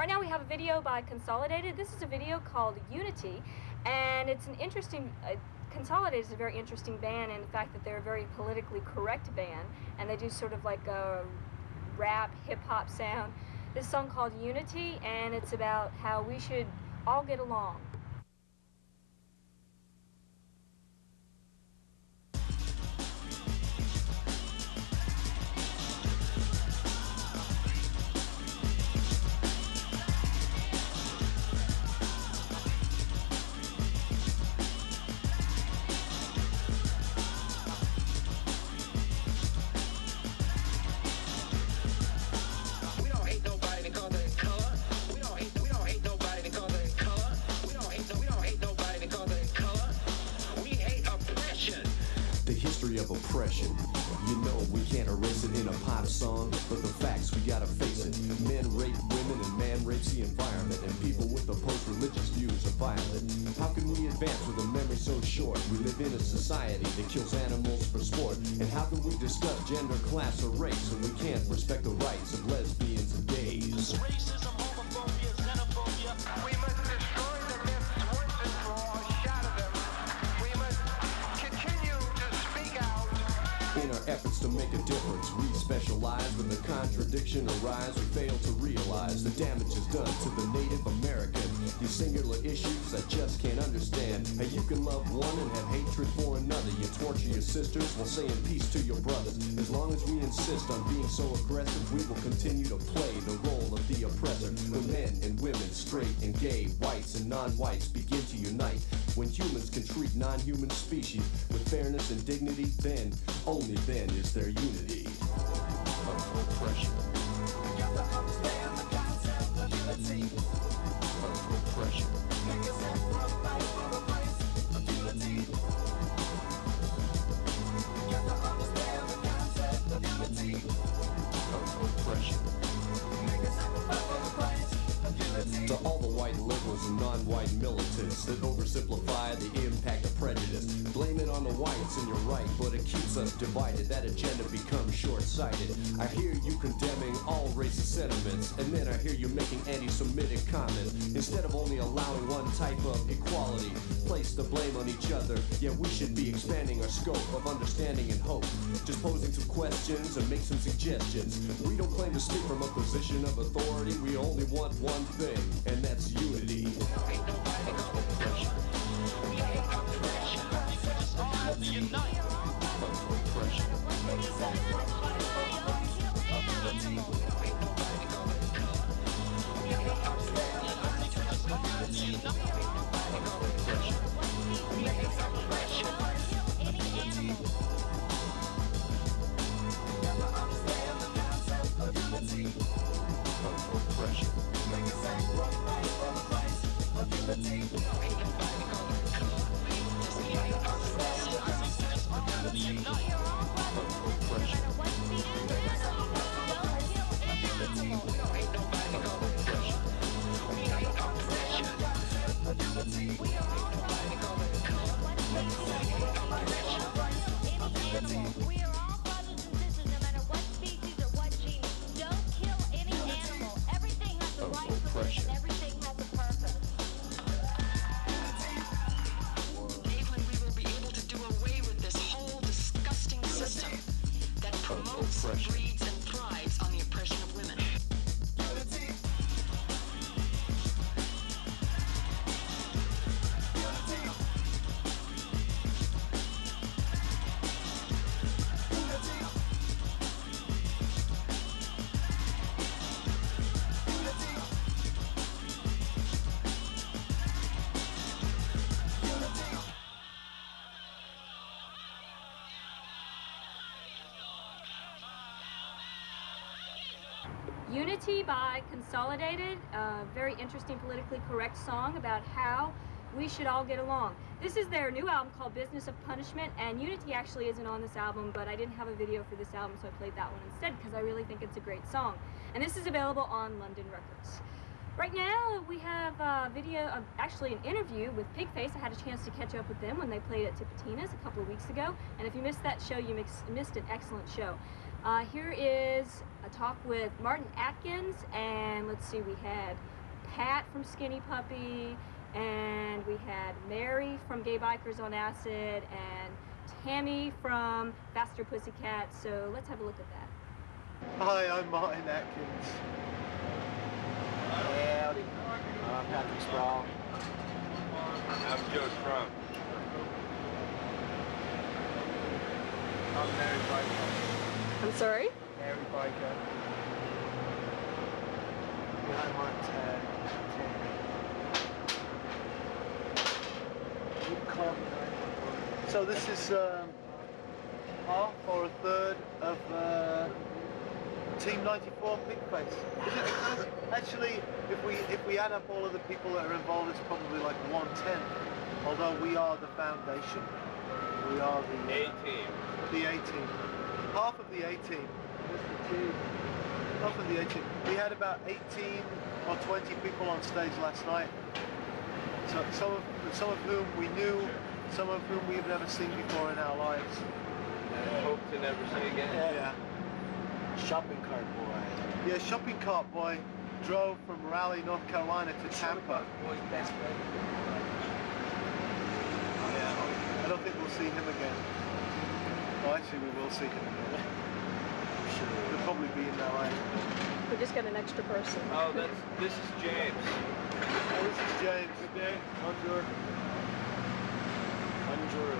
Right now we have a video by Consolidated. This is a video called Unity, and it's an interesting, Consolidated is a very interesting band in the fact that they're a very politically correct band, and they do sort of like a rap, hip-hop sound. This song called Unity, and it's about how we should all get along. Of oppression. You know we can't erase it in a pop song, but the facts, we gotta face it. Men rape women and man rapes the environment, and people with opposed religious views are violent. How can we advance with a memory so short? We live in a society that kills animals for sport. And how can we discuss gender, class, or race when we can't respect the rights of lesbians and gays? Racism, homophobia, xenophobia. We must destroy the left voices for all shatter them. We must continue to speak out. In our efforts to make a difference, we specialize when the contradiction arises. We fail to realize the damage is done to the Native American. These singular issues I just can't understand. How you can love one and have hatred for another. You torture your sisters while saying peace to your brothers. As long as we insist on being so aggressive, we will continue to play the role of the oppressor. When men and women, straight and gay, whites and non-whites begin to unite. When humans can treat non-human species with fairness and dignity, then, only then is there unity. Oppression. You got to understand the concept of unity. Oppression. Niggas that run fight for the place of unity. You got to understand the concept of unity. Oppression. Niggas that fight for the place of unity. To all the white liberals and non-white militants that oversimplify the impact of prejudice, blame it on the whites and you're right, but it keeps us divided. That agenda becomes short-sighted. I hear you condemning all racist sentiments, and then I hear you making anti-Semitic comments. Instead of only allowing one type of equality, place the blame on each other. Yeah, we should be expanding our scope of understanding and hope. Just posing some questions and make some suggestions. We don't claim to speak from a position of authority. We only want one thing, and that's unity. Unite. Oppression. We are all brothers and sisters, no matter what species or what gene. Don't kill any animal. Everything has a right to live and everything has a purpose. Cleveland, we will be able to do away with this whole disgusting system that promotes, breeds, and thrives on the oppression of women. Unity by Consolidated, a very interesting politically correct song about how we should all get along. This is their new album called Business of Punishment, and Unity actually isn't on this album, but I didn't have a video for this album, so I played that one instead because I really think it's a great song. And this is available on London Records. Right now we have a video, actually an interview with Pigface. I had a chance to catch up with them when they played at Tipitina's a couple of weeks ago, and if you missed that show, you missed an excellent show. Here is a talk with Martin Atkins, and let's see, we had Pat from Skinny Puppy, and we had Mary from Gay Bikers on Acid, and Tammy from Faster Pussycat. So let's have a look at that. Hi, I'm Martin Atkins. Howdy. I'm Patrick Sproul. I'm Joe Trump. I'm Mary Biker. I'm sorry? Mary Biker. Behind Martin's head. So this is half or a third of Team 94 Pigface. Actually, if we add up all of the people that are involved, it's probably like 1/10. Although we are the foundation. We are the A-team. The A-team. Half of the A-team. Half of the A-team. We had about 18 or 20 people on stage last night. So some of whom we knew, some of whom we've never seen before in our lives. And hope to never see again. Yeah. Shopping cart boy. Yeah, shopping cart boy drove from Raleigh, North Carolina to Tampa. Best friend. Yeah. I don't think we'll see him again. Well, actually, we will see him again. He'll probably be in LA. We just got an extra person. Oh, this is James. Oh, this is James. Good day. Bonjour. Bonjour.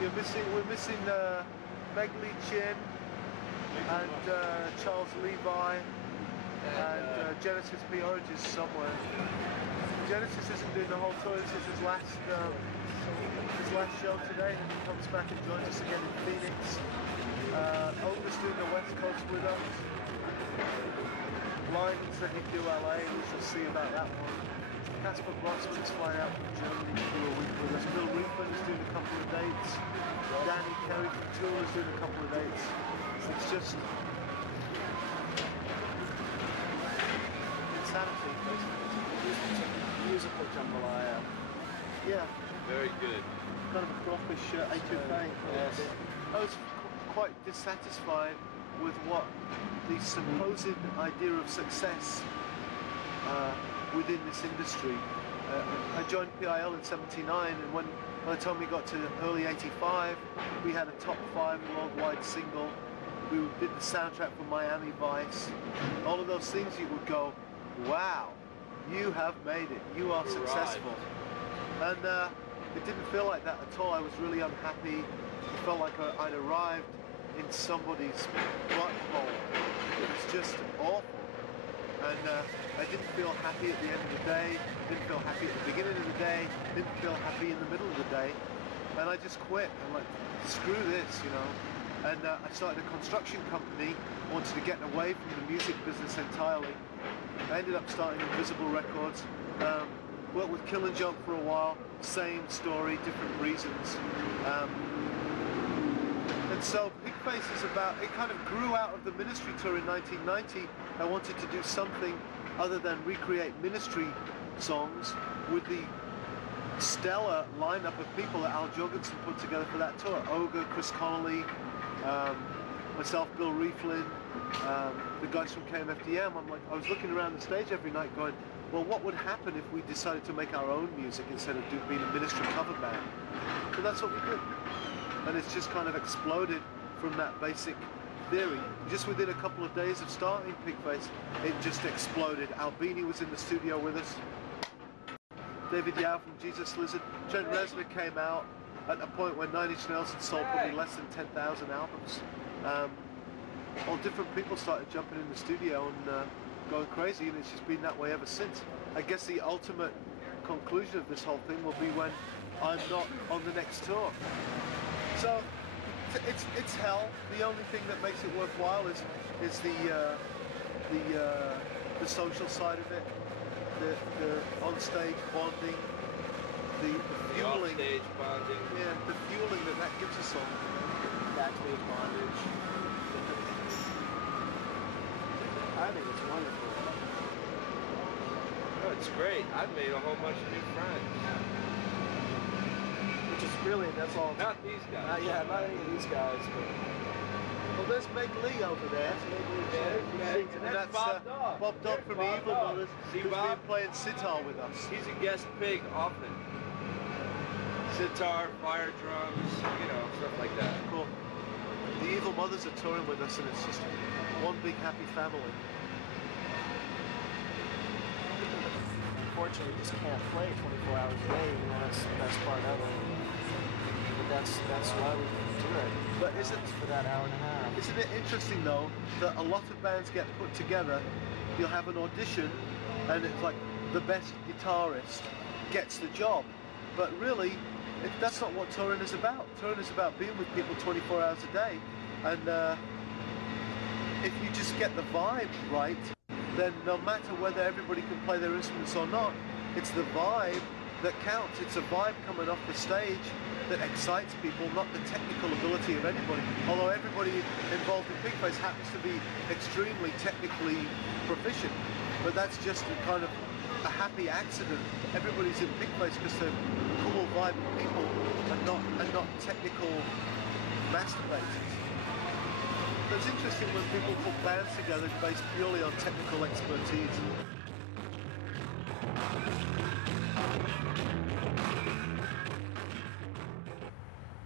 We're missing Meg Lee Chin and Charles Levi and Genesis P. Origins somewhere. Genesis isn't doing the whole tour. This is his last show today, and he comes back and joins us again in Phoenix. Olga's doing the West Coast with us. Lions that he'd do LA, we shall see about that one. Casper Grossman's flying out from Germany to do a week with us. Bill Reefman is doing a couple of dates. Danny Kerry from Tool is doing a couple of dates. It's just insanity, basically. Musical jambalaya. Yeah, Very good. kind of a crawfish etouffee. Yes. I was quite dissatisfied with what the supposed idea of success within this industry. I joined PIL in '79, and when by the time we got to early '85, we had a top 5 worldwide single. We did the soundtrack for Miami Vice. All of those things, you would go, wow, you have made it. You are successful. And it didn't feel like that at all. I was really unhappy. It felt like I'd arrived in somebody's butthole. It was just awful. And I didn't feel happy at the end of the day, didn't feel happy at the beginning of the day, didn't feel happy in the middle of the day. And I just quit. I'm like, screw this, you know. And I started a construction company, wanted to get away from the music business entirely. I ended up starting Invisible Records, worked with Kill and Jump for a while, same story, different reasons. And so Pigface is about, it kind of grew out of the Ministry tour in 1990. I wanted to do something other than recreate Ministry songs with the stellar lineup of people that Al Jorgensen put together for that tour. Olga, Chris Connolly, myself, Bill Reeflin, the guys from KMFDM. I was looking around the stage every night going, well, what would happen if we decided to make our own music instead of being a Ministry cover band? So that's what we did. And it's just kind of exploded from that basic theory. Just within a couple of days of starting Pigface, it just exploded. Albini was in the studio with us. David Yao from Jesus Lizard. Trent Reznor came out at a point when Nine Inch Nails had sold probably less than 10,000 albums. All different people started jumping in the studio and going crazy, and it's just been that way ever since. I guess the ultimate conclusion of this whole thing will be when I'm not on the next tour. So it's hell. The only thing that makes it worthwhile is the social side of it, the on-stage bonding, the fueling. Off-stage bonding. Yeah, the fueling that gives us all. Backstage bondage. I think it's wonderful. Oh, it's great. I've made a whole bunch of new friends. Which is really, that's all. Not these guys. Not any of these guys, but... Well, there's Meg Lee over there. And that's Bob Dog from the Evil Brothers, See who's Bob? been playing sitar with us. He's a guest pig often. Sitar, fire drums, you know, stuff like that. Cool. The Evil Mothers are touring with us, and it's just one big happy family. Unfortunately, we just can't play 24 hours a day. You know, that's part of it. But that's why we do it. But isn't for that hour and a half? Isn't it interesting though that a lot of bands get put together? You'll have an audition, and it's like the best guitarist gets the job. But really, that's not what touring is about. Touring is about being with people 24 hours a day, and if you just get the vibe right, then no matter whether everybody can play their instruments or not, it's the vibe that counts. It's a vibe coming off the stage that excites people, not the technical ability of anybody. Although everybody involved in Pigface happens to be extremely technically proficient, but that's just a kind of a happy accident. Everybody's in Pigface because they're cool vibe people and not technical masturbators. So it's interesting when people put bands together based purely on technical expertise.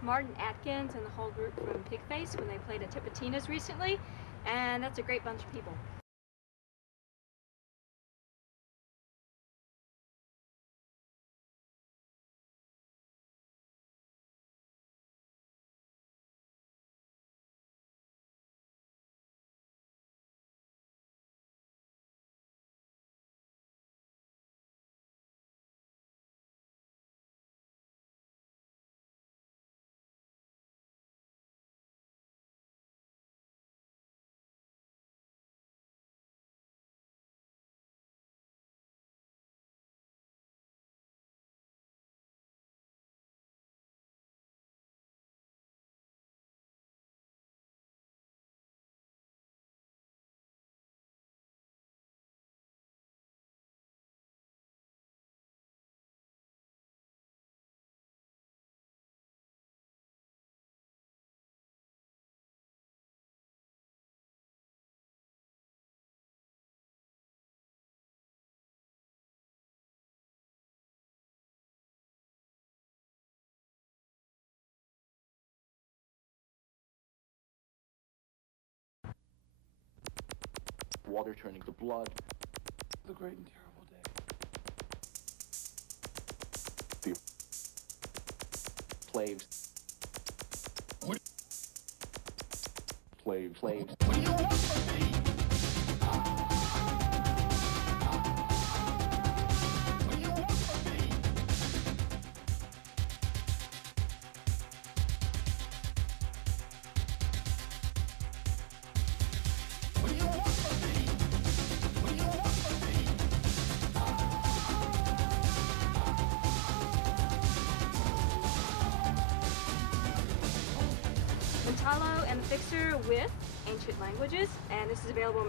Martin Atkins and the whole group from Pigface when they played at Tipitina's recently, and that's a great bunch of people. Water turning to blood. The great and terrible day. The plagues. Plagues. What do you want from me? What do you want from me? What do you want from me? What do you want from me? Mentalo and the Fixer with Ancient Languages, and this is available on